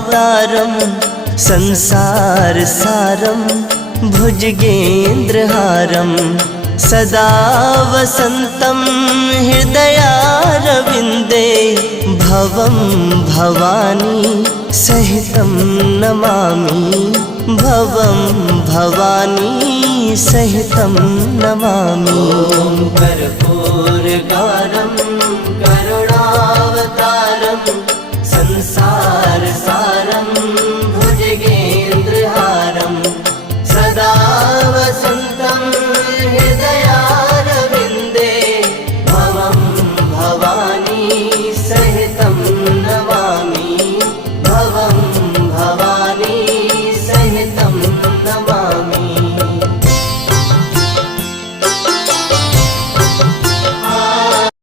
रामावतारं संसारसारं भुजगेन्द्रहारं सदा वसन्तं हृदयारविन्दे भवं भवानी सहितं नमामि भवं भवानी सहितं नमामि। कर्पूरगामिनी